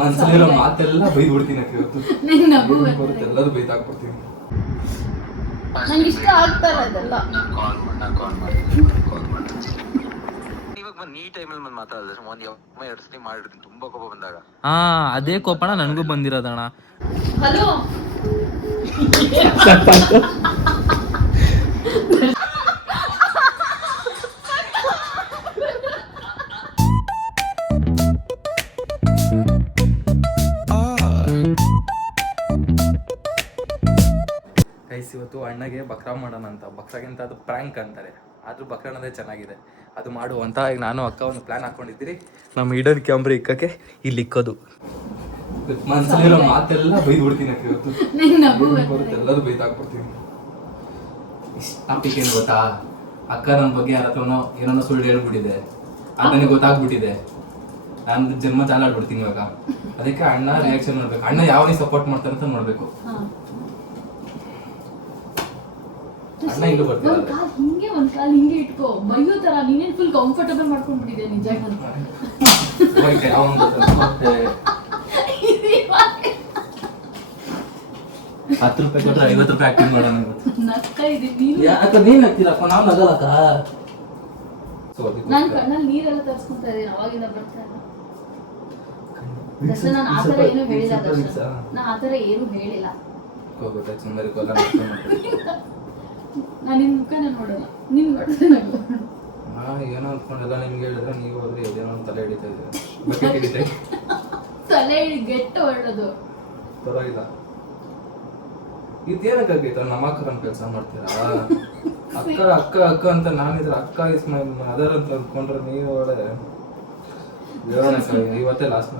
ಮನಸ್ಸಲ್ಲಿರೋ ಮಾತೆಲ್ಲ ಬೈದು ಬಿಡ್ತೀನಿ ಇವತ್ತು. ಬರುತ್ತೆ ಎಲ್ಲರೂ ಬೈದು ಹಾಕ್ಬಿಡ್ತೀನಿ. ನಂಗೆ ಇಷ್ಟ ಆಗ್ತಾರೆ ಅದೆಲ್ಲ. ಅದೇ ಕೋಪಣ ನನಗೂ ಬಂದಿರೋದಣ್ಣ. ಹಲೋ ಗೈಸ್, ಇವತ್ತು ಅಣ್ಣಗೆ ಬಕ್ರಾ ಮಾಡೋಣ ಅಂತ. ಬಕ್ರಾಗಿಂತ ಅದು ಪ್ರ್ಯಾಂಕ್ ಅಂತಾರೆ, ಆದ್ರೂ ಬಕ್ರಾ ಅನ್ನೋದೇ ಚೆನ್ನಾಗಿದೆ. ಅದು ಮಾಡುವಂತ ಈಗ ನಾನು ಅಕ್ಕ ಒಂದು ಪ್ಲಾನ್ ಹಾಕೊಂಡಿದ್ದೀರಿ. ನಮ್ಮ ಹಿಡನ್ ಕ್ಯಾಮ್ರಾ ಇಕ್ಕಕ್ಕೆ ಇಲ್ಲಿ ಇಕ್ಕೋದು. ಮನಸ್ಸಲ್ಲಿರೋ ಮಾತೆಲ್ಲ ಬೈದು ಬಿಡ್ತೀನಿ ಇವತ್ತು. ಬರುತ್ತೆ ಎಲ್ಲರೂ ಬೈದು ಹಾಕ್ಬಿಡ್ತೀನಿ. ಟಾಪಿಕ್ ಏನು ಗೊತ್ತಾ, ಅಕ್ಕ ನನ್ನ ಬಗ್ಗೆ ಯಾರ ಹತ್ರನೋ ಏನೋ ಸುಳ್ಳು ಹೇಳ್ಬಿಟ್ಟಿದೆ, ಅದು ನನಗೆ ಗೊತ್ತಾಗ್ಬಿಟ್ಟಿದೆ. ನಾನು ಜನ್ಮ ಚಾಲಾಡ್ಬಿಡ್ತೀನಿ ಇವಾಗ. ಅದಕ್ಕೆ ಅಣ್ಣ ರಿಯಾಕ್ಷನ್ ನೋಡ್ಬೇಕು, ಅಣ್ಣ ಯಾವ ರೀತಿ ಸಪೋರ್ಟ್ ಮಾಡ್ತಾರೆ ಅಂತ ನೋಡ್ಬೇಕು. ಅಣ್ಣ ಹಿಂಗೆ ಬರ್ತಾರೆ, ಹಿಂಗೆ ಒಂದ್ ಕಾಲ್ ಹಿಂಗೆ ಇಟ್ಕೋ, ಬೈಯೋ ತರ. ನೀನೇನ್ ಫುಲ್ ಕಂಫರ್ಟಬಲ್ ಮಾಡ್ಕೊಂಡ್ಬಿಟ್ಟಿದೆ ನಿಜ. 10 ರೂಪಾಯಿ ಕೊಟ್ಟರೆ 50 ರೂಪಾಯಿ ಆಕ್ಟಿಂಗ್ ಮಾಡೋಣ. ನಗ್ತಾ ಇದೀನಿ ನೀನ್ ನಗ್ತೀರಪ್ಪ, ನಾವು ನಗಲಕ್ಕ. ನಾನ್ ಕಣ್ಣಲ್ಲಿ ನೀರೆಲ್ಲ ತರ್ಸ್ಕೊಂತಾ ಇದೀನಿ ಅವಾಗಿಂದ ಬರ್ತಾ ಇಲ್ಲ. ನಾನು ಆತರ ಏನು ಹೇಳಿಲ್ಲ, ನಾ ಆತರ ಏನು ಹೇಳಿಲ್ಲ. ನಾನು ನಿನ್ ಮುಖನ ನೋಡಲ್ಲ, ನಿನ್ ನೋಡಿದ್ರೆ ನಗಲ್ಲ. ಏನೋ ಅನ್ಕೊಂಡೆಲ್ಲ ನಿಮ್ಗೆ ಹೇಳಿದ್ರೆ ನೀವು ಹೋದ್ರೆ ಏನೋ ತಲೆ ಹಿಡಿತಾ ಇದ್ದೀರಾ. ತಲೆ ಹಿಡಿ ಗೆಟ್ಟು ಹೊರಡೋದು ಪರವಾಗಿಲ್ಲ. ಇದೇನಕ್ಕಾಗೈತ ನಮ್ಮ ಅಕ್ಕನ ಕೆಲಸ ಮಾಡ್ತೀರಾ? ಅಕ್ಕ ಅಕ್ಕ ಅಕ್ಕ ಅಂತ ನಾನಿದ್ರೆ ಅಕ್ಕ ಇಸ್ ಮೈ ಮದರ್ ಅಂತ ಅಂದ್ಕೊಂಡ್ರೆ ನೀವು ಒಳ್ಳೆ ಇವತ್ತೇ ಲಾಸ್ಟ್.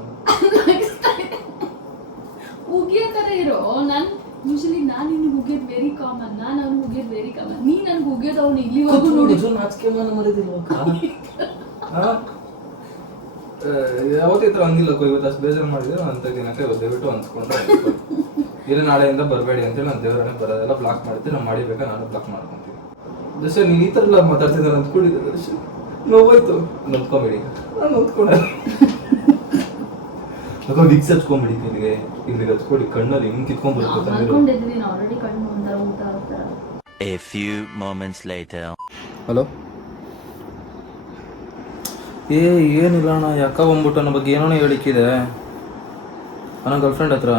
ಉಗಿಯೋ ತರ ಇರೋ. ನಾನ್ ಯೂಶಲಿ ನಾನು ನಿನ್ಗೆ ಉಗಿಯೋದು ವೆರಿ ಕಾಮನ್, ನಾನು ಅವ್ನು ಉಗಿಯೋದು ವೆರಿ ಕಾಮನ್. ನೀ ನನ್ಗೆ ಉಗಿಯೋದು ಅವ್ನು ಇಲ್ಲಿವರೆಗೂ ನೋಡಿ ನಾಚಿಕೆ ಮಾಡಿದಿಲ್ವ? ಯಾವತ್ತೂ ಈ ಥರ ಅಂದಿಲ್ಲ. ಇವತ್ತು ಅಷ್ಟು ಬೇಜಾರು ಮಾಡಿದ್ರೆ ಅಂತ ದಿನಕ್ಕೆ ದಯವಿಟ್ಟು ಅನ್ಸ್ಕೊಂಡ್ರೆ ಇಲ್ಲ ನಾಳೆಯಿಂದ ಬರಬೇಡಿ ಅಂತೇಳಿ ನಾನು ದೇವರನ್ನ ಬರೋದೆಲ್ಲ ಬ್ಲಾಕ್ ಮಾಡ್ತೀನಿ. ನಾವು ಮಾಡಿಬೇಕಾ ನಾನು ಬ್ಲಾಕ್ ಮಾಡ್ಕೊತೀನಿ. ದರ್ಶನ್ ನೀನು ಈ ಥರ ಎಲ್ಲ ಮಾತಾಡ್ತಿದ್ದ ಅಂದ್ಕೊಂಡಿದ್ದೆ. ದರ್ಶನ್ ನೋವಾಯ್ತು, ನಂದ್ಕೊಂಬೇಡಿ. ನಾನು ನಂದ್ಕೊಂಡ ವಿಕ್ಸ್ ಹಚ್ಕೊಂಬಿಡಿ, ಇಲ್ಲಿಗೆ ಹಚ್ಕೊಡಿ, ಕಣ್ಣಲ್ಲಿ ಹಿಂಗೆ ಕಿತ್ಕೊಂಡ್ಬರುತ್ತೆ. ಹಲೋ, ಏನಿಲ್ಲ ಅಣ್ಣ, ಯಾಕ ಬಂದ್ಬಿಟ್ಟು ನನ್ನ ಬಗ್ಗೆ ಏನೋ ಹೇಳಿಕ್ಕಿದೆ ನನ್ನ ಗರ್ಲ್ಫ್ರೆಂಡ್ ಹತ್ರ.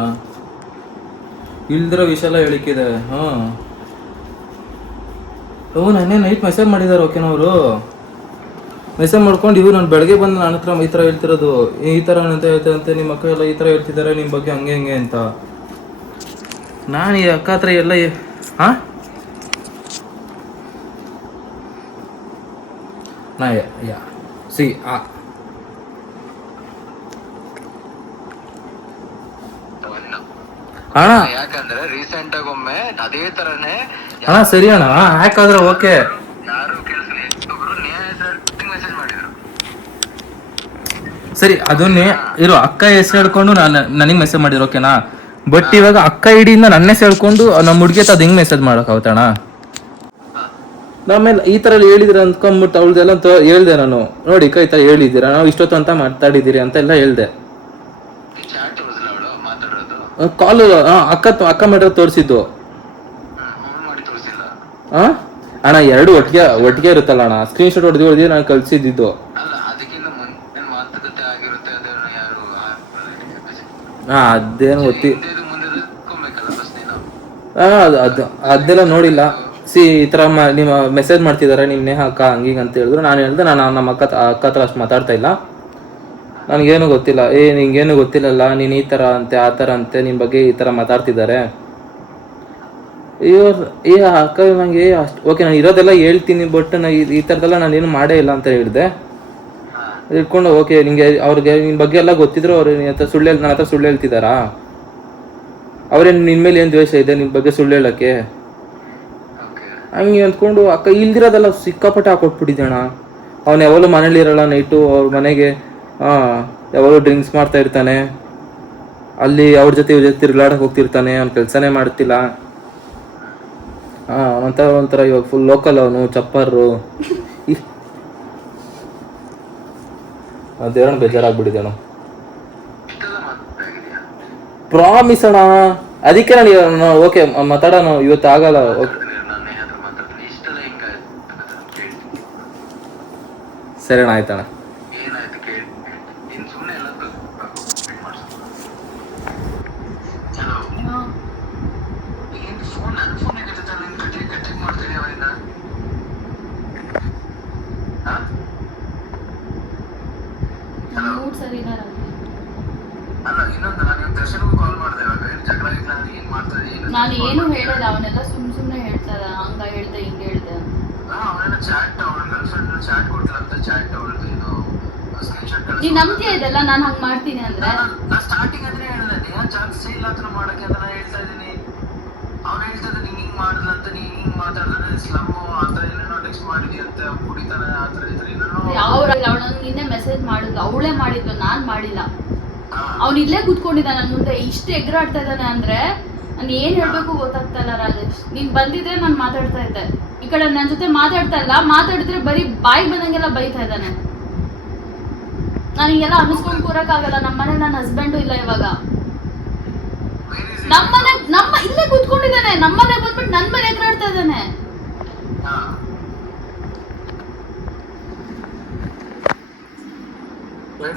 ಇಲ್ದಿರೋ ವಿಷಯ ಎಲ್ಲ ಹೇಳಿಕ್ಕಿದೆ. ನನ್ನೇ ನೈಟ್ ಮೆಸೇಜ್ ಮಾಡಿದ್ದಾರೆ. ಓಕೆನವರು ಮೆಸೇಜ್ ಮಾಡ್ಕೊಂಡು ಇವ್ರು ನಾನು ಬೆಳಗ್ಗೆ ಬಂದು ನನ್ನ ಹತ್ರ ಈ ಥರ ಹೇಳ್ತಿರೋದು, ಈ ಥರ ಅಂತ ಹೇಳ್ತಾರಂತೆ, ನಿಮ್ಮ ಅಕ್ಕ ಎಲ್ಲ ಈ ಥರ ಹೇಳ್ತಿದ್ದಾರೆ ನಿಮ್ಮ ಬಗ್ಗೆ ಹಂಗೆ ಹಂಗೆ ಅಂತ. ನಾನು ಈ ಅಕ್ಕ ಹತ್ರ ಎಲ್ಲ ನಾ ಸಿ ಅಣ್ಣ, ಯಾಕಂದ್ರೆ ರೀಸೆಂಟ್ ಆಗಿ ಒಮ್ಮೆ ಅದೇ ತರನೇ ಅಣ್ಣ ಸರಿ ಅಣ್ಣ, ಯಾಕಾದ್ರೆ ಓಕೆ ಯಾರು ಮೆಸೇಜ್ ಮಾಡಿದ್ರು. ಸರಿ, ಅದನ್ನೇ ಇರೋ ಅಕ್ಕ ಹೆಸರು ಹೇಳ್ಕೊಂಡು ನನಗೆ ಮೆಸೇಜ್ ಮಾಡಿದ್ರು, ಓಕೆನಾ? ಬಟ್ ಇವಾಗ ಅಕ್ಕ ಐಡಿಯಿಂದ ನನ್ನ ಹೆಸರು ಹೇಳ್ಕೊಂಡು ನಮ್ಮ ಹುಡುಗಿ ಅದು ಹೆಂಗ್ ಮೆಸೇಜ್ ಮಾಡೋಕ್ಕಾಗುತ್ತಣ್ಣ? ಆಮೇಲೆ ಈ ಥರ ಹೇಳಿದ್ರೆ ಅಂದ್ಕೊಂಡ್ಬಿಟ್ಟು ಅವಳದೆಲ್ಲ ಹೇಳ್ದೆ ನಾನು. ನೋಡಿ ಈ ಥರ ಹೇಳಿದ್ದೀರಾ, ನಾವು ಇಷ್ಟೊತ್ತು ಅಂತ ಮಾತಾಡಿದ್ದೀರಿ ಅಂತೆಲ್ಲ ಹೇಳ್ದೆ. ಕಾಲು ಅಕ್ಕ ಮಾಡಿರೋ ತೋರಿಸಿದ್ದು. ಅಣ್ಣ ಎರಡು ಒಟ್ಟಿಗೆ ಇರುತ್ತಲ್ಲ ಅಣ್ಣ, ಸ್ಕ್ರೀನ್ ಶಾಟ್ ಹೊಡೆದು ನಾನು ಕಳ್ಸಿದ್ದು. ಅದೇನು ಅದನ್ನೆಲ್ಲ ನೋಡಿಲ್ಲ. ಈ ಥರ ನಿಮ್ಮ ಮೆಸೇಜ್ ಮಾಡ್ತಿದ್ದಾರೆ ನಿನ್ನೆ ಅಕ್ಕ ಹಂಗೀಗ ಅಂತ ಹೇಳಿದ್ರು. ನಾನು ಹೇಳ್ದೆ ನಾನು ನಮ್ಮ ಅಕ್ಕ ಹತ್ರ ಅಷ್ಟು ಮಾತಾಡ್ತಾ ಇಲ್ಲ, ನನಗೇನು ಗೊತ್ತಿಲ್ಲ. ನಿಂಗೇನು ಗೊತ್ತಿಲ್ಲಲ್ಲ, ನೀನು ಈ ಥರ ಅಂತೆ ಆ ಥರ ಅಂತೆ, ನಿನ್ನ ಬಗ್ಗೆ ಈ ಥರ ಮಾತಾಡ್ತಿದ್ದಾರೆ. ಅಕ್ಕ ನನಗೆ ಅಷ್ಟು ಓಕೆ, ನಾನು ಇರೋದೆಲ್ಲ ಹೇಳ್ತೀನಿ, ಬಟ್ ಈ ಥರದೆಲ್ಲ ನಾನೇನು ಮಾಡೇ ಇಲ್ಲ ಅಂತ ಹೇಳಿದೆ. ಇಟ್ಕೊಂಡು ಓಕೆ ನಿಂಗೆ ಅವ್ರಿಗೆ ನಿನ್ನ ಬಗ್ಗೆ ಎಲ್ಲ ಗೊತ್ತಿದ್ರು ಅವ್ರು ನನ್ನ ಹತ್ರ ಸುಳ್ಳು ಹೇಳ್ತಿದ್ದಾರಾ? ಅವ್ರೇನು ನಿನ್ನ ಮೇಲೆ ಏನು ದ್ವೇಷ ಇದೆ ನಿನ್ನ ಬಗ್ಗೆ ಸುಳ್ಳು ಹೇಳೋಕ್ಕೆ? ಹಂಗೆ ಅಂದ್ಕೊಂಡು ಅಕ್ಕ ಇಲ್ದಿರೋದೆಲ್ಲ ಸಿಕ್ಕಾಪಟ್ಟೆ ಹಾಕೊಟ್ಬಿಟ್ಟಿದ್ದೆ ಅಣ್ಣ. ಅವ್ನು ಯಾವಾಗಲೂ ಮನೇಲಿ ಇರೋಲ್ಲ, ನೈಟು ಅವ್ರ ಮನೆಗೆ ಯಾವಾಗಲೂ ಡ್ರಿಂಕ್ಸ್ ಮಾಡ್ತಾ ಇರ್ತಾನೆ, ಅಲ್ಲಿ ಅವ್ರ ಜೊತೆ ಇವ್ರ ಜೊತೆ ತಿರುಗಾಡಕ್ಕೆ ಹೋಗ್ತಿರ್ತಾನೆ, ಅವ್ನು ಕೆಲಸನೇ ಮಾಡ್ತಿಲ್ಲ. ಒಂಥರ ಇವಾಗ ಫುಲ್ ಲೋಕಲ್ ಅವನು, ಚಪ್ಪರು. ಅದೇನೋ ಬೇಜಾರಾಗ್ಬಿಟ್ಟಿದೆ ಅಣ್ಣ. ಇಷ್ಟೆಲ್ಲ ಮಾತಾಗಿದೆಯಾ? ಪ್ರಾಮಿಸ್ ಅಣ್ಣ, ಅದಕ್ಕೆ ನಾನು ಓಕೆ ಮಾತಾಡೋಣ, ಇವತ್ತು ಆಗಲ್ಲ. ಓಕೆ ನಾನು ಏನಾದ್ರು ಮಾತಾಡ್ತೀನಿ, ಇಷ್ಟೆಲ್ಲ ಹಿಂಗ ಕೇಳಿ. ಸರಿ ಅಣ್ಣ, ಆಯ್ತಣ್ಣ. ಏನಾಯ್ತು ಕೇಳಿ, ನೀನು ಸುಮ್ಮನೆ ಎಲ್ಲ ಮಾಡಿಸು. ಹಲೋ, ಏನು ಫೋನ್, ನನ್ನ ಫೋನ್ ಹೇಗಿರ್ತದೆ, ನೀನು ಕಟ್ಟಿಗೆ ಮಾಡ್ತೀನಿ ಅವರಿಂದ. ಹಲೋ, ಮೂಡ್ ಸರಿ ಇಲ್ಲ ರಾಜೇಶ್. ಅಲ್ಲ ಇನ್ನೊಂದು, ನಾನು ಇವಾಗ ದರ್ಶನ್ಗೂ ಕಾಲ್ ಮಾಡಿದೆ, ಇವಾಗ ಜಗಳ ಇಲ್ಲ, ಏನ್ ಮಾಡ್ತಾರೆ ನಾನು ಏನು ಹೇಳಿಲ್ಲ, ಅವನೆಲ್ಲ ಸುಮ್ನೆ ಹೇಳ್ತಾರ, ಹಂಗ ಹೇಳ್ದೆ ಹಿಂಗ ಹೇಳ್ದೆ ಅಂತ. ಅವನೆಲ್ಲ ಚಾಟ್, ಅವನ ಗರ್ಲ್ ಫ್ರೆಂಡ್ ಚಾಟ್ ಕೊಟ್ಟಿಲ್ಲ ಚಾಟ್, ಅವಳದು ಏನು ಸ್ಕ್ರೀನ್ಶಾಟ್ ಕಳಿಸಿ. ನೀನ್ ನಂಬ್ತೀಯ ಇದೆಲ್ಲ ನಾನು ಹಂಗ್ ಮಾಡ್ತೀನಿ ಅಂದ್ರೆ? ನಾನು ಸ್ಟಾರ್ಟಿಂಗ್ ಅಂದ್ರೆ ಹೇಳಿದೆ, ನೀನು ಚಾನ್ಸೇ ಇಲ್ಲ ಅಂತ ಮಾಡಕ್ಕೆ ಅಂತ ನಾನು ಹೇಳ್ತಾ ಇದ್ದೀನಿ. ಅವ್ನು ಹೇಳ್ತಾ ಇದ್ದ ನೀನ್ ಹಿಂಗ್ ಮಾಡಿದ್ರಂತ, ನೀನ್ ಹಿಂಗ್ ಮಾತಾಡಿದ್ರೆ ಸ್ಲಮ್ ಆತರ ಏನೇನೋ ಟೆಕ್ಸ್ಟ್ ಮಾಡಿದ್ಯ ಅಂತ, ಕುಡಿತಾನೆ ಆತರ ಇದ್ರೆ ಏನೇನೋ. ಅವಳನ್ನ ನಿನ್ನೆ ಮೆಸೇಜ್ ಮಾಡಿದ್ಲು, ಅವಳೇ ಮಾಡಿದ್ಲು, ನಾನ್ ಮಾಡಿಲ್ಲ. ಅವ್ನು ಇಲ್ಲೇ ಕೂತ್ಕೊಂಡಿದ್ದ ನನ್ ಮುಂದೆ, ಇಷ್ಟು ಎಗರಾಡ್ತಾ ಇದ್ದಾನೆ ಅಂದ್ರೆ ನಾನು ಏನ್ ಹೇಳ್ಬೇಕು ಗೊತ್ತಾಗ್ತಾ ಇಲ್ಲ ರಾಜೇಶ್. ನೀನ್ ಬಂದಿದ್ರೆ ನಾನು ಮಾತಾಡ್ತಾ ಇದ್ದೆ, ಈ ಕಡೆ ನನ್ನ ಜೊತೆ ಮಾತಾಡ್ತಾ ಇಲ್ಲ, ಮಾತಾಡಿದ್ರೆ ಬರೀ ಬಾಯಿ ಬಂದಂಗೆಲ್ಲ ಬೈತಾ ಇದ್ದಾನೆ. ನಾನು ಹಿಂಗೆಲ್ಲ ಅನಿಸ್ಕೊಂಡು ಕೂರಕ್ಕಾಗಲ್ಲ. ನಮ್ಮನೆ ನನ್ನ ಹಸ್ಬೆಂಡು ಇಲ್ಲ ಇವಾಗ, ನಮ್ಮ ಇಲ್ಲೇ ಕೂತ್ಕೊಂಡಿದ್ದಾನೆ, ನಮ್ಮನೆ ಬಂದ್ಬಿಟ್ಟು ನನ್ ಮೇಲೆ ಎಗರಾಡ್ತಾ ಇದ್ದಾನೆ.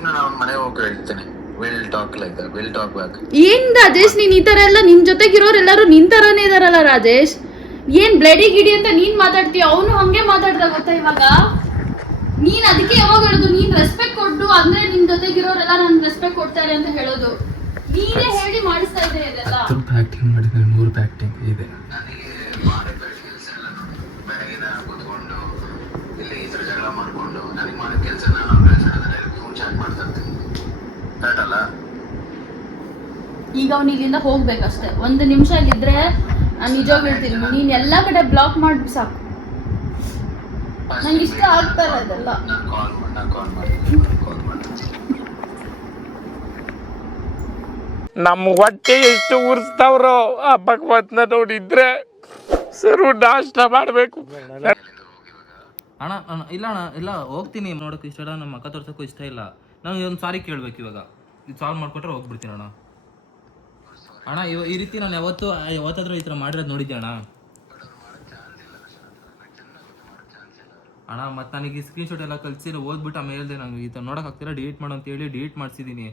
ನಾನು ಅವನ ಮನೆ ಹೋಗಿ ಹೇಳ್ತೇನೆ, will talk like that, will talk back. ಏನ್ ರಾಜೇಶ್ ನೀನ್ ಈ ತರ ಎಲ್ಲ, ನಿನ್ ಜೊತೆಗಿರೋರೆಲ್ಲರೂ ನಿನ್ ತರಾನೇ ಇದಾರಲ್ಲ ರಾಜೇಶ್. ಏನ್ ಬ್ಲಡಿ ಗಿಡಿ ಅಂತ ನೀನ್ ಮಾತಾಡ್ತೀಯ, ಅವನು ಹಂಗೆ ಮಾತಾಡ್ದ ಗೊತ್ತಾ ಇವಾಗ. ನೀನ್ ಅದಕ್ಕೆ ಯಾವಾಗ ಹೇಳೋದು, ನೀನ್ ರೆಸ್ಪೆಕ್ಟ್ ಕೊಟ್ಟು ಅಂದ್ರೆ ನಿನ್ ಜೊತೆಗಿರೋರೆಲ್ಲ ನನ್ ರೆಸ್ಪೆಕ್ಟ್ ಕೊಡ್ತಾರೆ ಅಂತ ಹೇಳೋದು. ನೀನೇ ಹೇಳಿ ಮಾಡಿಸ್ತಾ ಇದೆ ಇದೆಲ್ಲ. ಆಕ್ಟಿಂಗ್ ಮಾಡಿದ್ರೆ 100 ಆಕ್ಟಿಂಗ್ ಇದೆ. ನನಗೆ ಮಾಡಬೇಡ ಕೆಲಸ ಎಲ್ಲ, ಬೆಳಗಿನ ಕೂತ್ಕೊಂಡು ಇಲ್ಲಿ ಈ ಥರ ಜಗಳ ಮಾಡ್ಕೊಂಡು ನನಗೆ ಮಾಡೋ ಕೆಲಸ, ನಾನು ಅವ್ರ ಕೆಲಸ ಫೋನ್ ಚಾಟ್ ಮಾಡ್ತಾ ಇರ್ತೀನಿ. ಕರೆಕ್ಟ್ ಅಲ್ಲ? ಈಗ ಅವ್ನು ಇಲ್ಲಿಂದ ಹೋಗ್ಬೇಕಷ್ಟೇ, 1 ನಿಮಿಷ ಇಲ್ಲಿದ್ರೆ ನಾನು ನಿಜವಾಗಿ ಹೇಳ್ತೀನಿ, ನೀನ್ ಎಲ್ಲಾ ಕಡೆ ಬ್ಲಾಕ್ ಮಾಡಿ ಸಾಕು. ನಂಗೆ ಇಷ್ಟ ಆಗ್ತಾ ಇಲ್ಲ ಅದೆಲ್ಲ. ನಾನು ಕಾಲ್ ಮಾಡ್ತೀನಿ. ನಮ್ಮ ಹೊಟ್ಟೆ ಎಷ್ಟು ಉರ್ಸ್ತಾವ್ರೋ ಆ ಭಗವತ್ನ ನೋಡಿದ್ರೆ ಸರು ನಾಷ್ಟ ಮಾಡಬೇಕು. ಅಣ್ಣ ಇಲ್ಲ ಅಣ್ಣ, ಇಲ್ಲ ಹೋಗ್ತೀನಿ, ನೋಡೋಕೆ ಇಷ್ಟ ಇಲ್ಲ, ನಮ್ಮ ಅಕ್ಕ ತೋರ್ಸೋಕ್ಕೂ ಇಷ್ಟ ಇಲ್ಲ. ನಾನು ಒಂದು ಸಾರಿ ಕೇಳ್ಬೇಕು ಇವಾಗ, ಇದು ಸಾಲ್ವ್ ಮಾಡ್ಕೊಟ್ರೆ ಹೋಗ್ಬಿಡ್ತೀನಿ ಅಣ್ಣ. ಅಣ್ಣ ಈ ರೀತಿ ನಾನು ಯಾವತ್ತಾದ್ರೂ ಈ ಥರ ಮಾಡಿರೋದು ನೋಡಿದ್ದೆ ಅಣ್ಣ. ಅಣ್ಣ ಮತ್ತು ನನಗೆ ಈ ಸ್ಕ್ರೀನ್ಶಾಟ್ ಎಲ್ಲ ಕಳಿಸಿ ಓದ್ಬಿಟ್ಟು ಆಮೇಲೆ ಹೇಳಿದೆ, ನಂಗೆ ಈ ಥರ ನೋಡೋಕ್ಕಾಗ್ತಿಲ್ಲ, ಡಿಲೀಟ್ ಮಾಡು ಅಂತೇಳಿ ಡಿಲೀಟ್ ಮಾಡಿಸಿದ್ದೀನಿ.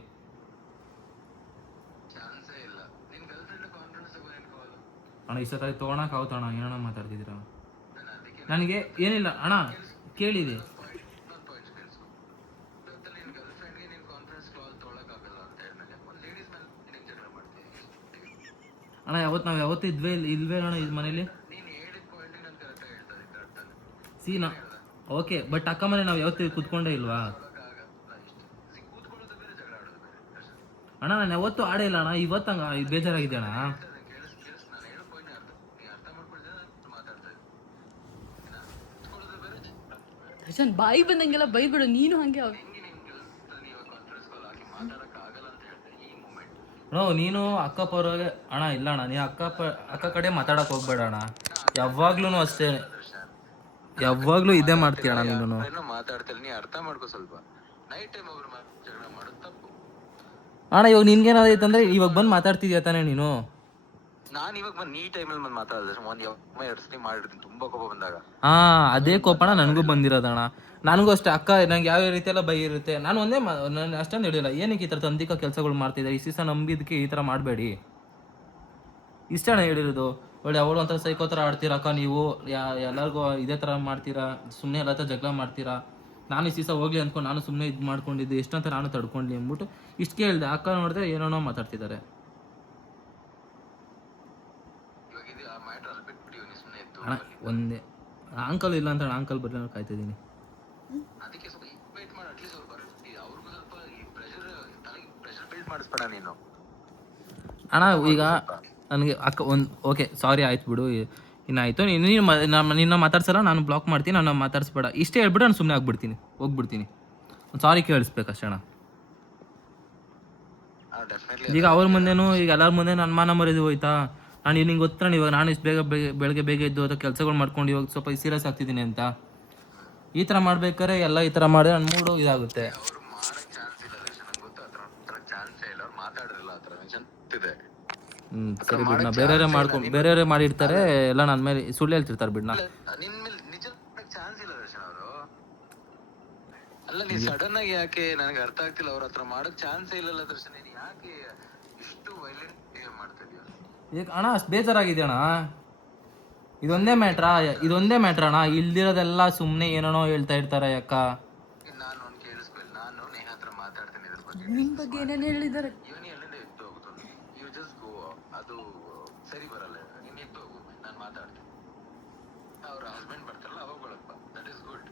ಅಣ್ಣ ಇಷ್ಟ ತೊಗೊಳಕ್ಕಾಗುತ್ತೆ ಅಣ್ಣ, ಏನಣ್ಣ ಮಾತಾಡ್ತಿದ್ದೀರಾ? ನನಗೆ ಏನಿಲ್ಲ ಅಣ್ಣ, ಕೇಳಿದೆ ಅಣ್ಣ. ನಾವು ಯಾವತ್ತೂ ಇಲ್ವೇ ಅಣ್ಣ ಇದು ಮನೇಲಿ. ಓಕೆ, ಬಟ್ ಅಕ್ಕ ಮನೆ ನಾವು ಯಾವತ್ತೂ ಕುತ್ಕೊಂಡೇ ಇಲ್ವಾ ಅಣ್ಣ? ನಾನು ಯಾವತ್ತೂ ಆಡೇ ಇಲ್ಲ ಅಣ್ಣ, ಇವತ್ತು ಹಂಗೆ ಬೇಜಾರಾಗಿದೆ ಅಣ್ಣ. ಬಾಯಿ ಬಂದಂಗೆಲ್ಲ ಬೈಬಿಡು ನೀನು ಹಂಗೆ. ನೀನು ಅಕ್ಕ ಪರವಾಗಿ ಅಣ್ಣ ಇಲ್ಲ ಅಣ್ಣ, ನೀ ಅಕ್ಕ ಕಡೆ ಮಾತಾಡಕ್ ಹೋಗ್ಬೇಡ ಅಣ್ಣ. ಯಾವಾಗ್ಲೂ ಅಷ್ಟೇ, ಯಾವಾಗ್ಲೂ ಇದೇ ಮಾಡ್ತೀಯ ಅಣ್ಣ ನೀನು. ಮಾತಾಡ್ತಿಲ್ಲ, ನೀ ಅರ್ಥ ಮಾಡ್ಕೋ ಸ್ವಲ್ಪ. ನೈಟ್ ಟೈಮ್ ಒಬ್ರು ಜಗಳ ಮಾಡೋದು ತಪ್ಪು ಅಣ್ಣ. ಇವಾಗ ನಿನ್ಗೇನಾದೈತಂದ್ರೆ ಇವಾಗ ಬಂದು ಮಾತಾಡ್ತಿದ್ಯಾ ತಾನೇ ನೀನು? ನಾನು ಇವಾಗ ಬಂದು ಈ ಟೈಮಲ್ಲಿ ಬಂದು ಮಾತಾಡಿದ್ರೆ 1-2 ಸತಿ ಮಾಡಿರ್ತೀನಿ, ತುಂಬಾ ಕೋಪ ಬಂದಾಗ. ಅದೇ ಕೋಪಣ ನನಗೂ ಬಂದಿರೋದಣ್ಣ. ನನಗೂ ಅಷ್ಟೇ, ಅಕ್ಕ ನಂಗೆ ಯಾವ ರೀತಿ ಎಲ್ಲ ಬೈ ಇರುತ್ತೆ. ನಾನು ಒಂದೇ ನಾನು ಅಷ್ಟೊಂದು ಹೇಳಿಲ್ಲ, ಏನಕ್ಕೆ ಈ ಥರ ತಂದಿಕ ಕೆಲಸಗಳು ಮಾಡ್ತಿದ್ದಾರೆ, ಈ ದಿವಸ ನಂಬಿದ್ದಕ್ಕೆ ಈ ಥರ ಮಾಡಬೇಡಿ ಇಷ್ಟೇ ಅಣ್ಣ ಹೇಳಿರೋದು. ಒಳ್ಳೆ ಅವಳು ಒಂಥರ ಸೈಕೋ ಥರ ಆಡ್ತೀರಾ ಅಕ್ಕ ನೀವು, ಎಲ್ಲರಿಗೂ ಇದೇ ಥರ ಮಾಡ್ತೀರಾ, ಸುಮ್ಮನೆ ಎಲ್ಲ ಥರ ಜಗಳ ಮಾಡ್ತೀರಾ. ನಾನು ಈ ದಿವಸ ಹೋಗ್ಲಿ ಅಂದ್ಕೊಂಡು ನಾನು ಸುಮ್ಮನೆ ಇದು ಮಾಡ್ಕೊಂಡಿದ್ದೆ, ಎಷ್ಟಂತ ನಾನು ತಡ್ಕೊಂಡ್ಲಿ ಅಂದ್ಬಿಟ್ಟು ಇಷ್ಟು ಕೇಳಿದೆ. ಅಕ್ಕ ನೋಡಿದ್ರೆ ಏನೋ ಮಾತಾಡ್ತಿದ್ದಾರೆ. ಅಣ್ಣ ಒಂದೇ ಅಂಕಲ್ ಇಲ್ಲ ಅಂತ ಅಂಕಲ್ ಬರಲಿ ಕಾಯ್ತಿದ್ದೀನಿ. ಅಣ್ಣ ಈಗ ನನಗೆ ಅಕ್ಕ ಓಕೆ ಸಾರಿ ಆಯ್ತು ಬಿಡು, ಇನ್ನಾಯ್ತು. ನಿನ್ನ ಮಾತಾಡ್ಸಲ್ಲ, ನಾನು ಬ್ಲಾಕ್ ಮಾಡ್ತೀನಿ, ನಾನು ಮಾತಾಡ್ಸ್ಬೇಡ ಇಷ್ಟೇ ಹೇಳ್ಬಿಟ್ಟು ನಾನು ಸುಮ್ಮನೆ ಹೋಗ್ಬಿಡ್ತೀನಿ. ಒಂದು ಸಾರಿ ಕೇಳಿಸ್ಬೇಕಷ್ಟೇ ಅಣ್ಣ. ಈಗ ಅವ್ರ ಮುಂದೆನೂ ಈಗ ಎಲ್ಲರ ಮುಂದೆ ನನ್ನ ಮಾನ ಮರ್ಯಾದೆ ಹೋಯ್ತಾ? ನಾನು ನಿಂಗೆ ಗೊತ್ತಾ ಇವಾಗ ನಾನು ಇಷ್ಟು ಬೆಳಗ್ಗೆ ಬೇಗ ಇದ್ದು ಅಥವಾ ಕೆಲಸಗಳು ಮಾಡ್ಕೊಂಡು ಇವಾಗ ಸ್ವಲ್ಪ ಸೀರಿಯಸ್ ಆಗ್ತಿದ್ದೀನಿ ಅಂತ. ಈ ಥರ ಮಾಡ್ಬೇಕಾದ್ರೆ ಎಲ್ಲ ಈ ಥರ ಮಾಡಿದ್ರೆ ನನ್ನ ಮೂಡು ಇದಾಗುತ್ತೆ. ಮೇಲೆ ಅವ್ರು ಮಾತಾಡಿರಲ್ಲ ಆ ಥರ ಇದೆ. ಸರಿ ಬಿಡ್ನ, ಬೇರೆಯವರೇ ಮಾಡಿರ್ತಾರೆ ಎಲ್ಲ ನನ್ನ ಮೇಲೆ ಸುಳ್ಳು ಹೇಳ್ತಿರ್ತಾರೆ ಬಿಡ್ನ. ನಿನ್ ಮೇಲೆ ನಿಜ ಚಾನ್ಸ್ ಇಲ್ಲ ದರ್ಶನ್ ಅವರು. ಅಲ್ಲ ನೀ ಸಡನ್ ಆಗಿ ಯಾಕೆ ನನಗೆ ಅರ್ಥ ಆಗ್ತಿಲ್ಲ, ಅವ್ರ ಹತ್ರ ಮಾಡಕ್ ಚಾನ್ಸೇ ಇಲ್ಲಲ್ಲ ದರ್ಶನ್. ನೀನ್ ಯಾಕೆ ಇಷ್ಟು ವೈಲೆಂಟ್ ಬಿಹೇವ್ ಮಾಡ್ತಾ ಇದೀಯ? ಅಣ್ಣ ಅಷ್ಟು ಬೇಜಾರಾಗಿದೆ ಅಣ್ಣ. ಇದೊಂದೇ ಮ್ಯಾಟ್ರಾ ಅಣ್ಣ. ಇಲ್ದಿರೋದೆಲ್ಲ ಸುಮ್ಮನೆ ಏನೇನೋ ಹೇಳ್ತಾ ಇರ್ತಾರೆ ಅಕ್ಕ. ನಾನು ಒಂದು ಕೇಳಿಸ್ಕೊಳ್ಳಿ, ನಾನು ನೇಹ ಹತ್ರ ಮಾತಾಡ್ತೀನಿ ಇದ್ರ ಬಗ್ಗೆ. ನಿನ್ ಬಗ್ಗೆ ಏನೇನು ಹೇಳಿದ್ದಾರೆ? ಇವನು ಎಲ್ಲಿಂದ ಎದ್ದು ಹೋಗುತ್ತಾನೆ, ಯು ಜಸ್ಟ್ ಗೋ. ಅದು ಸರಿ ಬರಲ್ಲ, ನೀನ್ ಎದ್ದು ಹೋಗು, ನಾನು ಮಾತಾಡ್ತೀನಿ. ಅವ್ರ ಹಸ್ಬೆಂಡ್ ಬರ್ತಾರಲ್ಲ ಅವಾಗ ಬಳಪ್ಪ, ದಟ್ ಇಸ್ ಗುಡ್.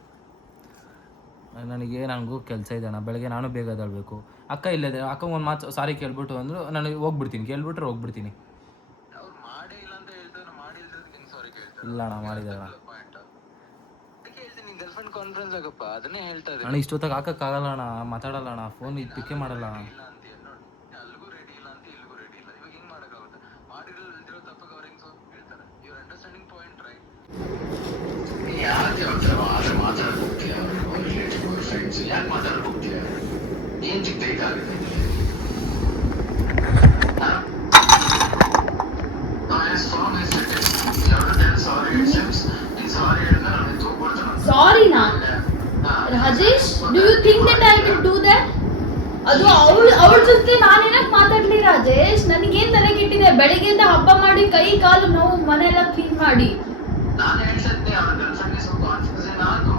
ನನಗೂ ಕೆಲಸ ಇದೆ ಅಣ್ಣ. ಬೆಳಗ್ಗೆ ನಾನು ಬೇಗ ಎದ್ದೇಳಬೇಕು. ಅಕ್ಕ ಇಲ್ಲದೆ ಅಕ್ಕ ಒಂದು ಮಾತು ಸಾರಿ ಕೇಳ್ಬಿಟ್ಟು ಅಂದ್ರು, ನಾನು ಹೋಗ್ಬಿಡ್ತೀನಿ. ಕೇಳ್ಬಿಟ್ರೆ ಹೋಗ್ಬಿಡ್ತೀನಿ. ಅವ್ರು ಮಾಡೇ ಇಲ್ಲ ಅಂತ ಹೇಳ್ತಾರೆ, ಮಾಡಿಲ್ದಕ್ಕೆ ನಿಂಗೆ ಸಾರಿ ಕೇಳ್ತಾರೆ. ಇಲ್ಲ ಅಣ್ಣ, ಮಾಡಿದಾರ ಪಾಯಿಂಟ್ ಅದಕ್ಕೆ ಹೇಳ್ತೀನಿ, ನಿನ್ ಗರ್ಲ್ ಫ್ರೆಂಡ್ ಕಾನ್ಫರೆನ್ಸ್ ಆಗಪ್ಪ, ಅದನ್ನೇ ಹೇಳ್ತಾ ಇದ್ದೀನಿ. ಅಣ್ಣ ಇಷ್ಟೊತ್ತಾಗ ಹಾಕಕ್ಕಾಗಲ್ಲ ಅಣ್ಣ, ಮಾತಾಡಲ್ಲ ಅಣ್ಣ, ಫೋನ್ ಪಿಕ್ಕೇ ಮಾಡಲ್ಲ ಅಣ್ಣ. ಇಲ್ಲ ಅಂತೀಯ ನೋಡಿ, ಅಲ್ಲಿಗೂ ರೆಡಿ ಇಲ್ಲ ಅಂತ ಇಲ್ಲಿಗೂ ರೆಡಿ ಇಲ್ಲ. ಇವಾಗ ಹಿಂಗ್ ಮಾಡಕ್ಕಾಗುತ್ತೆ? ಮಾಡಿರೋ ತಪ್ಪಿಗೆ ಅವ್ರು ಹೆಂಗ್ ಹೇಳ್ತಾರೆ? Your understanding point right. ಯಾಕೆ ಆದ್ರೆ ಮಾತಾಡಕ್ ಹೋಗ್ತೀಯ? ಅವ್ರ ರಿಲೇಟಿವ್ ಅವ್ರ ಫ್ರೆಂಡ್ಸ್ ಯಾಕೆ ಮಾತಾಡಕ್ ಹೋಗ್ತೀಯ? ಏನ್ ಚಿಕ್ಕ ಇದಾಗುತ್ತೆ? ಸಾರಿನಾ Rajesh? Do you think that I will do that? ಅದು ಅವಳ ಜೊತೆ ನಾನೇನಕ್ಕೆ ಮಾತಾಡ್ಲಿ ರಾಜೇಶ್? ನನಗೇನ್ ತಲೆ ಕೆಟ್ಟಿದೆ? ಬೆಳಿಗ್ಗೆಯಿಂದ ಹಬ್ಬ ಮಾಡಿ ಕೈ ಕಾಲು ನೋವು, ಮನೆಯೆಲ್ಲ ಕ್ಲೀನ್ ಮಾಡಿ. ನಾನು ಹೇಳ್ತಿದ್ದೆ ಅವ್ರ ಗರ್ಲ್ ಫ್ರೆಂಡ್ಗೆ ಸ್ವಲ್ಪ ಕಾನ್ಫಿಡೆನ್ಸ್ ಆಯ್ತು.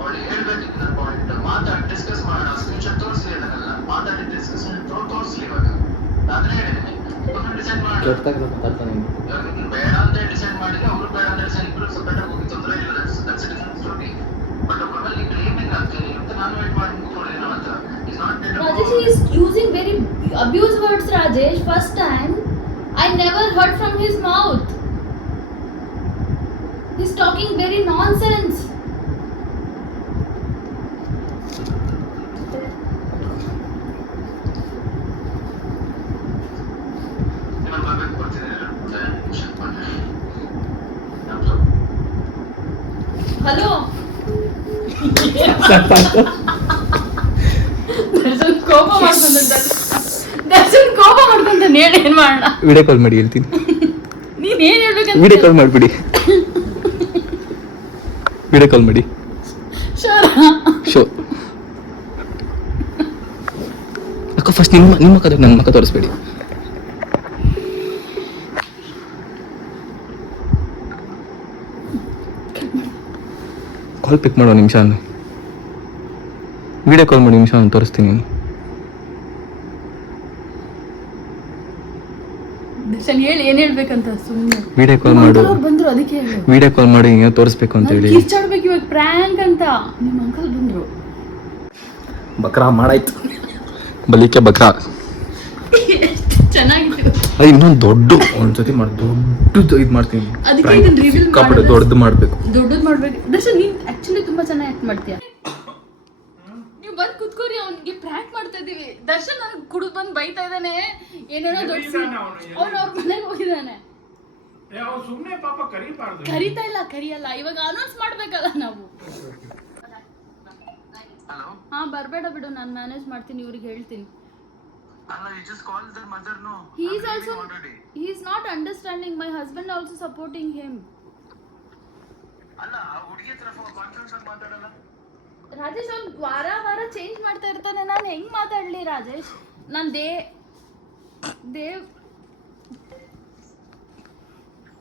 ಅವಳು ಹೇಳ್ಬೇಕಿತ್ತು ನನ್ನ ಪಾಯಿಂಟ್, ಮಾತಾಡಿ ಡಿಸ್ಕಸ್ ಮಾಡೋಣ. ಸ್ಕ್ರೀನ್ಶಾಟ್ ತೋರಿಸ್ಲಿ, ಅದನ್ನೆಲ್ಲ ಮಾತಾಡಿ ಡಿಸ್ಕಷನ್ ತೋರಿಸ್ಲಿ. ಇವಾಗ ನಾನು ಹೇಳಿದ್ದೀನಿ ಡಿಸೈಡ್ ಮಾಡಿ ಬೇಡ ಅಂತ ಡಿಸೈಡ್ ಮಾಡಿದ್ರೆ ಅವರು ಬೇಡ ಅಂತ ಡಿಸೈಡ್ ಇಬ್ಬರು ಸಪರೇಟ್ ಆಗಿ ಹೋಗಿ ತೊಂದರೆ ಇಲ್ಲ. That's different story. ಬಟ್ ಒಬ್ಬರಲ್ಲಿ ಕ್ಲೇಮಿಂಗ್ ಆಗ್ತೀನಿ ಅಂತ ನಾನು ವೇಟ್ ಮಾಡಿ ಮುಗಿಸ್ಕೊಳ್ಳಿ ನನ್ನ ಹತ್ರ. Is not Rajesh, he is using very abuse words, Rajesh. First time, I never heard from his mouth. He's talking very nonsense. Hello. Darshan ಕೋಪ ಮಾಡ್ಕೊಂತಾನೆ. ಹೇಳಿ ಏನ್ ಮಾಡೋಣ? ವಿಡಿಯೋ ಕಾಲ್ ಮಾಡಿ ಹೇಳ್ತೀನಿ. ನೀನ್ ಏನ್ ಹೇಳ್ಬೇಕಂತ ವಿಡಿಯೋ ಕಾಲ್ ಮಾಡಿಬಿಡಿ. ವಿಡಿಯೋ ಕಾಲ್ ಮಾಡಿ. ಶೋ ಅಕ್ಕ ಫಸ್ಟ್ ನಿಮ್ಮ ಮಕ್ಕ ನನ್ನ ಮಕ್ಕ ತೋರಿಸ್ಬೇಡಿ. ಕಾಲ್ ಪಿಕ್ ಮಾಡೋ ನಿಮಿಷ, ವಿಡಿಯೋ ಕಾಲ್ ಮಾಡಿ ನಿಮಿಷ ನಾನು ತೋರಿಸ್ತೀನಿ. ದರ್ಶನ್ ಹೇಳಿ ಏನ್ ಹೇಳ್ಬೇಕಂತ? ಸುಮ್ಮನೆ ವಿಡಿಯೋ ಕಾಲ್ ಮಾಡು. ಬಂದ್ರು ಅದಕ್ಕೆ ಹೇಳು. ವಿಡಿಯೋ ಕಾಲ್ ಮಾಡಿ ಹಿಂಗೆ ತೋರಿಸ್ಬೇಕು ಅಂತ ಹೇಳಿ. ಕಿರ್ಚಾಡ್ಬೇಕು ಇವಾಗ ಪ್ರ್ಯಾಂಕ್ ಅಂತ. ನಿಮ್ಮ ಅಂಕಲ್ ಬಂದ್ರು. ಬಕ್ರಾ ಮಾಡಾಯ್ತು. ಬಲಿಕೆ ಬಕ್ರಾ ಚೆನ್ನಾಗಿತ್ತು. ಅದು ಇನ್ನೊಂದು ದೊಡ್ಡ ಒಂದ್ಸತಿ ಮಾಡಿ ದೊಡ್ಡದು ಇದು ಮಾಡ್ತೀನಿ. ಅದಕ್ಕೆ ಇದನ್ನ ರಿವೀಲ್ ಕಾಪಡೆ ದೊಡ್ಡದು ಮಾಡಬೇಕು. ದೊಡ್ಡದು ಮಾಡ್ಬೇಕು. ದರ್ಶನ್ ನೀನ್ ಆಕ್ಚುಲಿ ತುಂಬಾ ಚೆನ್ನಾಗಿ ಆಕ್ಟ್ ಮಾಡ್ತೀಯ. ನೀವು ಬಂದು ಕುತ್ಕೋರಿ, ಅವ್ನಿಗೆ ಪ್ರ್ಯಾಂಕ್ ಮಾಡ್ತಾ ಇದೀವಿ. ದರ್ಶನ್ ನನಗೆ ಕುಡಿದು ಬಂದು ಬೈತಾ ಇದ್ದಾನೆ, ಏನೇನೋ ದೊಡ್ಡ ಅವ್ನು ಅವ್ರ ಮನೆಗೆ ಹೋಗಿದ್ದಾನೆ. ಸುಮ್ಮನೆ ಪಾಪ ಕರೀಬಾರ್ದು. ಕರಿತಾ ಇಲ್ಲ, ಕರಿಯಲ್ಲ. ಇವಾಗ ಅನೌನ್ಸ್ ಮಾಡ್ಬೇಕಲ್ಲ ನಾವು. ಹಲೋ. ಹಾ ಬರ್ಬೇಡ ಬಿಡು, ನಾನು ಮ್ಯಾನೇಜ್ ಮಾಡ್ತೀನಿ. ಇವ್ರಿಗೆ ಹೇಳ್ತೀನಿ. ಅಲ್ಲ, you just call their mother, no? He is I'm also ready already. he is not understanding. My husband also supporting him. ಅಲ್ಲ, ಆ ಹುಡುಗಿ ಹತ್ರ ಕಾನ್ಫರೆನ್ಸ್ ಅಲ್ಲಿ ಮಾತಾಡಲ್ಲ. ರಾಜೇಶ್ ಅವ್ನು ವಾರ ಚೇಂಜ್ ಮಾಡ್ತಾ ಇರ್ತಾನೆ. ನಾನು ಹೆಂಗ್ ಮಾತಾಡ್ಲಿ ರಾಜೇಶ್? ನಾನು ದೇವ್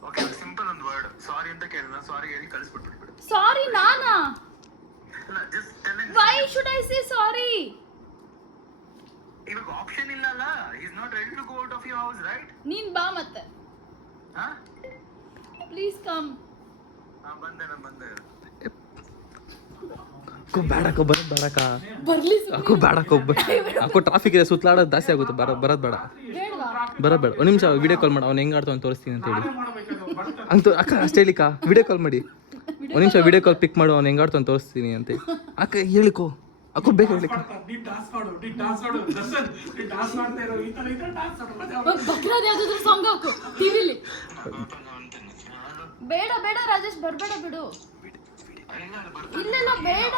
ಓಕೆ, ಸಿಂಪಲ್ ಒಂದು ವರ್ಡ್ ಸಾರಿ ಅಂತ ಕೇಳಿದ, ಸಾರಿ ಹೇಳಿ ಕಳಿಸ್ಬಿಟ್ಬಿಡು. ಸಾರಿ ನಾನಾ? ಇಲ್ಲ, just tell him. Why should I say sorry? ಇವಾಗ ಆಪ್ಷನ್ ಇಲ್ಲ ಅಲ್ಲ. he is not ready to go out of your house, right? ನೀನ್ ಬಾ ಮತ್ತೆ. ಹಾ, ಪ್ಲೀಸ್ ಕಮ್. ಬಂದೆ. ಅಕ್ಕೋ ಬೇಡಕ್ಕ, ಬರೋದು ಬೇಡಕ್ಕ. ಬರ್ಲಿ ಅಕ್ಕೋ ಬೇಡಕ್ಕ, ಅಕ್ಕೋ ಟ್ರಾಫಿಕ್ ಇದೆ, ಸುತ್ತಲಾಡೋದು ಜಾಸ್ತಿ ಆಗುತ್ತೆ. ಬರೋದು ಬೇಡ. ಬೇಡವಾ? ಬೇಡ ಒಂದು ನಿಮಿಷ ವಿಡಿಯೋ ಕಾಲ್ ಮಾಡಿ. ಅವ್ನು ಹೆಂಗೆ ಆಡ್ತಾವ ತೋರಿಸ್ತೀನಿ ಅಂತ ಹೇಳಿ ಅಂತ ಅಕ್ಕ ಅಷ್ಟೇ ಹೇಳಿಕ್ಕ. ವಿಡಿಯೋ ಕಾಲ್ ಮಾಡಿ. ಒಂದು ನಿಮಿಷ ವಿಡಿಯೋ ಕಾಲ್ ಪಿಕ್ ಮಾಡು. ಅವ್ನು ಹೆಂಗೆ ಆಡ್ತಾವ ತೋರಿಸ್ತೀನಿ ಅಂತ ಅಕ್ಕ ಹೇಳಿಕೋ. ಅಕ್ಕೋ ಬೇಗ ಹೇಳಿಕ. ಬಕ್ರಾದ್ ಯಾವ್ದಾದ್ರು ಸಾಂಗ್ ಹಾಕು ಟಿವಿಲಿ. ಬೇಡ ರಾಜೇಶ್, ಬರ್ಬೇಡ ಬಿಡು. ಇಲ್ಲೆಲ್ಲ ಬೇಡ,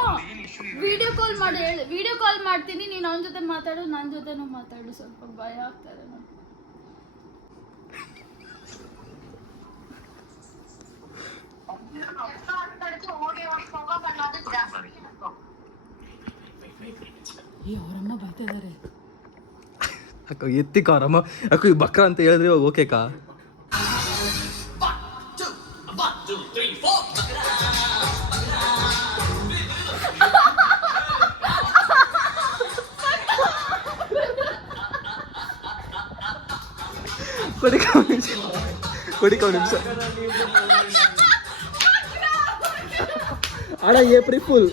ವಿಡಿಯೋ ಕಾಲ್ ಮಾಡಿ ಹೇಳಿ, ವಿಡಿಯೋ ಕಾಲ್ ಮಾಡ್ತೀನಿ, ನೀನು ಅವನ ಜೊತೆ ಮಾತಾಡು, ನನ್ನ ಜೊತೆನೂ ಮಾತಾಡು. ಸ್ವಲ್ಪ ಭಯ ಆಗ್ತದೆ ನನಗೆ. ಅವರಮ್ಮ ಬರ್ತಾ ಇದಾರೆ. ಅಕ್ಕ ಎತ್ತಿ ಕಾರಮ್ಮ ಅಕ್ಕ ಈ ಬಕ್ರ ಅಂತ ಹೇಳಿದ್ರೆ ಇವಾಗ ಓಕೆ ಕಾ. ಕೊಡಿಕ ನಿಮಿಷ ಅಣ್ಣ ಏಪ್ರಿಲ್ ಫುಲ್.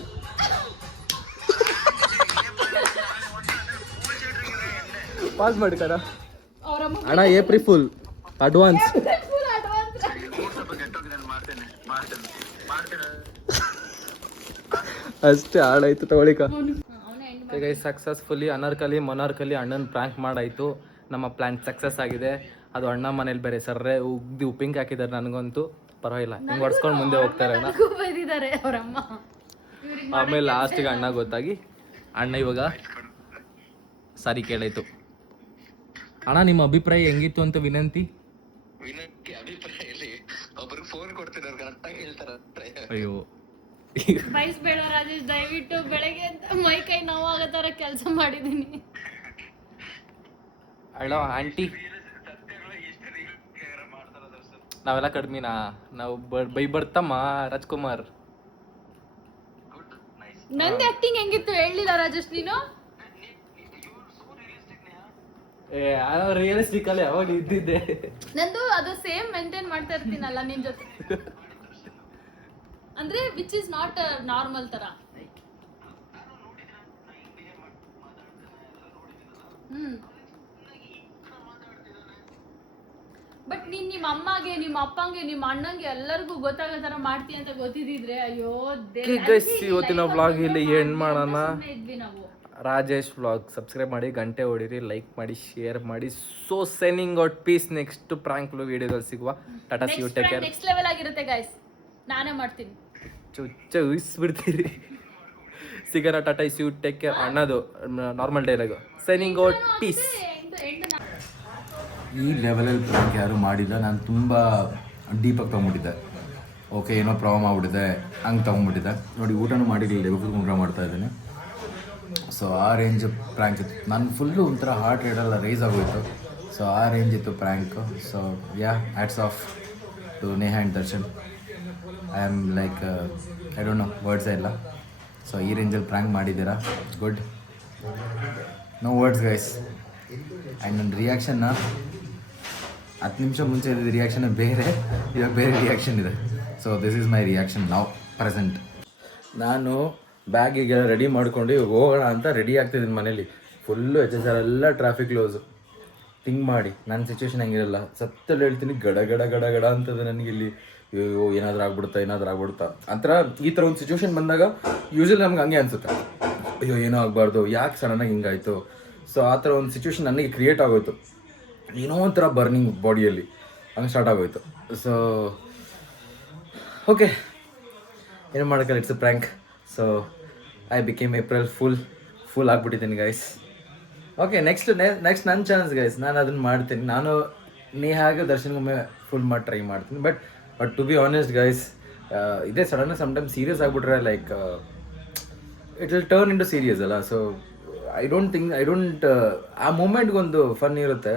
ಪಾಸ್ ಮಾಡಿ ಕಣ ಅಣ್ಣ ಏಪ್ರಿಲ್ ಫುಲ್ ಅಡ್ವಾನ್ಸ್. ಅಷ್ಟೇ ಆಡಾಯ್ತು ತಗೊಳಿಕ. ಈಗ ಸಕ್ಸಸ್ಫುಲಿ ಅನಾರ್ಕಲಿ ಮೊನಾರ್ಕಲಿ ಅಣ್ಣನ ಪ್ರ್ಯಾಂಕ್ ಮಾಡಾಯ್ತು. ನಮ್ಮ ಪ್ಲ್ಯಾನ್ ಸಕ್ಸಸ್ ಆಗಿದೆ. ಅದು ಅಣ್ಣ ಮನೇಲಿ ಬೇರೆ ಸರ್ರೆ ಉಗ್ದಿ ಉಪ್ಪಿಂಗ್ ಹಾಕಿದ್ದಾರೆ. ನನಗಂತೂ ಪರವಾಗಿಲ್ಲ, ಹಿಂಗೆ ಹೊಡ್ಸ್ಕೊಂಡು ಮುಂದೆ ಹೋಗ್ತಾರೆ ಅಣ್ಣ. ಆಮೇಲೆ ಲಾಸ್ಟಿಗೆ ಅಣ್ಣ ಗೊತ್ತಾಗಿ ಅಣ್ಣ ಇವಾಗ ಸಾರಿ ಕೇಳಾಯ್ತು. ಅಣ್ಣ ನಿಮ್ಮ ಅಭಿಪ್ರಾಯ ಹೆಂಗಿತ್ತು ಅಂತ ವಿನಂತಿ. ಅಯ್ಯೋ ಬಯಸ್ಬೇಡ ರಾಜೇಶ್, ದಯವಿಟ್ಟು. ಬೆಳಗ್ಗೆ ಮೈ ಕೈ ನೋವಾಗೋ ಥರ ಕೆಲಸ ಮಾಡಿದ್ದೀನಿ. ಅಣ್ಣ ಆಂಟಿ ನಾವೆಲ್ಲ ಕಡಿಮೆನಾ? ನಾವು ಬರ್ತಮ್ಮ ರಾಜ್ಕುಮಾರ್. ನಂದು ಆಕ್ಟಿಂಗ್ ಹೆಂಗಿತ್ತು ಹೇಳಿಲ್ಲ ರಾಜೇಶ್ ನೀನು? ರಿಯಲಿಸ್ಟಿಕ್ ಅಲ್ಲಿ ಯಾವಾಗ ಇದ್ದಿದ್ದೆ. ನಂದು ಅದು ಸೇಮ್ ಮೇಂಟೈನ್ ಮಾಡ್ತಾ ಇರ್ತೀನಲ್ಲ ನಿನ್ ಜೊತೆ, ಅಂದ್ರೆ ವಿಚ್ ಇಸ್ ನಾಟ್ ನಾರ್ಮಲ್ ತರ. ಬಟ್ ನೀನ್ ನಿಮ್ಮ ಅಮ್ಮಗೆ, ನಿಮ್ಮ ಅಪ್ಪಂಗೆ, ನಿಮ್ಮ ಅಣ್ಣಂಗೆ ಎಲ್ಲರಿಗೂ ಗೊತ್ತಾಗೋ ತರ ಮಾಡ್ತೀಯ ಅಂತ ಗೊತ್ತಿದ್ರೆ ಅಯ್ಯೋ ಇವತ್ತಿನ ವ್ಲಾಗ್ ಇಲ್ಲಿ ಎಂಡ್ ಮಾಡೋಣ. ಇದ್ವಿ ನಾವು. ರಾಜೇಶ್ ವ್ಲಾಗ್ ಸಬ್ಸ್ಕ್ರೈಬ್ ಮಾಡಿ, ಗಂಟೆ ಹೊಡೀರಿ, ಲೈಕ್ ಮಾಡಿ, ಶೇರ್ ಮಾಡಿ. So signing out, peace. Next prank ವಿಡಿಯೋದಲ್ಲಿ ಸಿಗುವ. Tata see you, take care. Next level ಆಗಿರುತ್ತೆ ಗೈಸ್, ನಾನೇ ಮಾಡ್ತೀನಿ. ಚುಚ್ಚ ಉಯಿಸ್ಬಿಡ್ತೀರಿ. ಸಿಗೋಣ. Tata see you, take care. ಅಣ್ಣದು normal dialogue. Signing out, peace. ಈ ಲೆವೆಲಲ್ಲಿ ಪ್ರ್ಯಾಂಕ್ ಯಾರು ಮಾಡಿಲ್ಲ. ನಾನು ತುಂಬ ಡೀಪಾಗಿ ತೊಗೊಂಬಿಟ್ಟಿದ್ದೆ. ಓಕೆ ಏನೋ ಪ್ರಾಬ್ಲಮ್ ಆಗ್ಬಿಟ್ಟಿದೆ ಹಂಗೆ ತೊಗೊಂಬಿಟ್ಟಿದ್ದೆ. ನೋಡಿ ಊಟನೂ ಮಾಡಿರಲಿಲ್ಲ, ಇವಾಗ ಊಟ ಮಾಡ್ತಾ ಇದ್ದೇನೆ. ಸೊ ಆ ರೇಂಜ್ ಪ್ರ್ಯಾಂಕ್ ಇತ್ತು. ನಾನು ಫುಲ್ಲು ಒಂಥರ ಹಾರ್ಟ್ ರೇಟೆಲ್ಲ ರೈಸ್ ಆಗೋಯಿತು. ಸೊ ಆ ರೇಂಜ್ ಇತ್ತು prank. So yeah, hats off to Neha and Darshan. I am like I don't know, ವರ್ಡ್ಸೇ ಇಲ್ಲ. ಸೊ ಈ ರೇಂಜಲ್ಲಿ ಪ್ರ್ಯಾಂಕ್ ಮಾಡಿದ್ದೀರಾ, good. No words guys. And ನನ್ನ ರಿಯಾಕ್ಷನ್ನ 10 ನಿಮಿಷ ಮುಂಚೆ ಇದ್ದ ರಿಯಾಕ್ಷನ್ ಬೇರೆ, ಇವಾಗ ಬೇರೆ ರಿಯಾಕ್ಷನ್ ಇದೆ. So this is my reaction now present. ನಾನು ಬ್ಯಾಗಿಗೆಲ್ಲ ರೆಡಿ ಮಾಡ್ಕೊಂಡು ಇವಾಗ ಹೋಗೋಣ ಅಂತ ರೆಡಿ ಆಗ್ತಿದ್ದೀನಿ ಮನೇಲಿ. ಫುಲ್ಲು HSR ಎಲ್ಲ ಟ್ರಾಫಿಕ್ ಕ್ಲೋಸು. ಥಿಂಕ್ ಮಾಡಿ ನನ್ನ ಸಿಚುವೇಶನ್ ಹೆಂಗಿರಲ್ಲ. ಸತ್ತಲ್ಲಿ ಹೇಳ್ತೀನಿ, ಗಡ ಗಡ ಗಡ ಗಡ ಅಂತದೆ ನನಗೆ ಇಲ್ಲಿ. ಅಯ್ಯೋ ಏನಾದರೂ ಆಗ್ಬಿಡುತ್ತಾ ಆ ಥರ. ಈ ಥರ ಒಂದು ಸಿಚುವೇಶನ್ ಬಂದಾಗ ಯೂಶ್ವಲಿ ನಮ್ಗೆ ಹಂಗೆ ಅನಿಸುತ್ತೆ, ಅಯ್ಯೋ ಏನೋ ಆಗಬಾರ್ದು, ಯಾಕೆ ಸಡನ್ನಾಗಿ ಹಿಂಗಾಯಿತು. ಸೊ ಆ ಥರ ಒಂದು ಸಿಚುವೇಶನ್ ನನಗೆ ಕ್ರಿಯೇಟ್ ಆಗೋಯ್ತು. ಏನೋ ಒಂಥರ ಬರ್ನಿಂಗ್ ಬಾಡಿಯಲ್ಲಿ ಹಂಗೆ ಸ್ಟಾರ್ಟ್ ಆಗೋಯ್ತು. ಸೊ ಓಕೆ, ಏನು ಮಾಡೋಕ್ಕಲ್ಲ, it's a prank. So I became April fool ಆಗ್ಬಿಟ್ಟಿದ್ದೀನಿ ಗೈಸ್. ಓಕೆ, ನೆಕ್ಸ್ಟ್ ನನ್ನ ಚಾನ್ಸ್ ಗೈಸ್, ನಾನು ಅದನ್ನು ಮಾಡ್ತೀನಿ. ನಾನು ನೇಹಾಗೆ ದರ್ಶನ್ಗೊಮ್ಮೆ ಫುಲ್ ಮಾಡಿ ಟ್ರೈ ಮಾಡ್ತೀನಿ. But to be honest guys, ಇದೇ ಸಡನ್ನಾಗಿ ಸಮ್ಟೈಮ್ ಸೀರಿಯಸ್ ಆಗಿಬಿಟ್ರೆ like it will turn into serious ಅಲ್ಲ. ಸೊ ಐ ಡೋಂಟ್ ಆ ಮೂಮೆಂಟ್ಗೊಂದು ಫನ್ ಇರುತ್ತೆ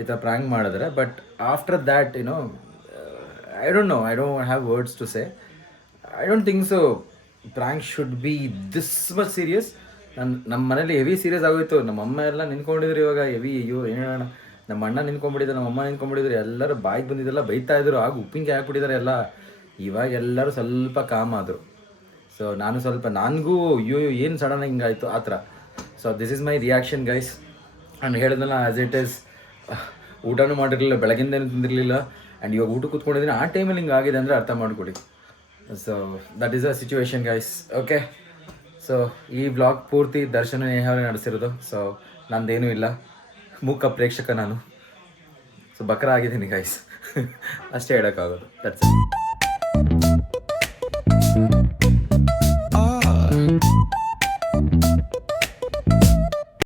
ಈ ಥರ ಪ್ರ್ಯಾಂಕ್ ಮಾಡಿದ್ರೆ. But after that you know I don't have words to say. I don't think so prank should be this much serious. ನಮ್ಮ ಮನೇಲಿ heavy serious ಆಗೋಯ್ತು. ನಮ್ಮ ಅಮ್ಮ ಎಲ್ಲ ನಿಂತ್ಕೊಂಡಿದ್ರು ಇವಾಗ ಹೆವಿ. ಅಯ್ಯೋ ಏನು ಹೇಳೋಣ, ನಮ್ಮ ಅಣ್ಣ ನಿಂತ್ಕೊಂಡ್ಬಿಟ್ಟಿದ್ರು, ನಮ್ಮ ಅಮ್ಮ ನಿಂತ್ಕೊಂಡ್ಬಿಟ್ಟಿದ್ರು, ಎಲ್ಲರೂ ಬಾಯಿಗೆ ಬಂದಿದ್ದೆಲ್ಲ ಬೈತಾಯಿದ್ರು. ಆಗ ಉಪ್ಪಿನಕಾಯಿ ಹಾಕ್ಬಿಟ್ಟಿದ್ದಾರೆ ಎಲ್ಲ. ಇವಾಗ ಎಲ್ಲರೂ ಸ್ವಲ್ಪ ಕಾಮ್ ಆದರು. ಸೊ ನಾನು ಸ್ವಲ್ಪ, ನನಗೂ ಅಯ್ಯೋ ಏನು ಸಡನ್ನಾಗಿ ಹಿಂಗಾಯಿತು ಆ ಥರ. So this is my reaction guys. ನಾನು ಹೇಳಿದ್ನಲ್ಲ, ಆ್ಯಸ್ ಇಟ್ ಈಸ್. ಊಟನೂ ಮಾಡಿರಲಿಲ್ಲ, ಬೆಳಗಿಂದೇನು ತಿಂದಿರಲಿಲ್ಲ. ಆ್ಯಂಡ್ ಇವಾಗ ಊಟ ಕೂತ್ಕೊಂಡಿದ್ದೀನಿ. ಆ ಟೈಮಲ್ಲಿ ಹಿಂಗೆ ಆಗಿದೆ ಅಂದರೆ ಅರ್ಥ ಮಾಡಿಕೊಡಿ. So that is a situation guys. Okay, so ಈ ವ್ಲಾಗ್ ಪೂರ್ತಿ ದರ್ಶನ ನೇಹಾವೇ ನಡೆಸಿರೋದು. ಸೊ ನಂದೇನೂ ಇಲ್ಲ, ಮೂಕ ಪ್ರೇಕ್ಷಕ ನಾನು. ಸೊ ಬಕ್ರ ಆಗಿದ್ದೀನಿ ಗೈಸ್. ಅಷ್ಟೇ ಹೇಳೋಕ್ಕಾಗೋದು. That's it.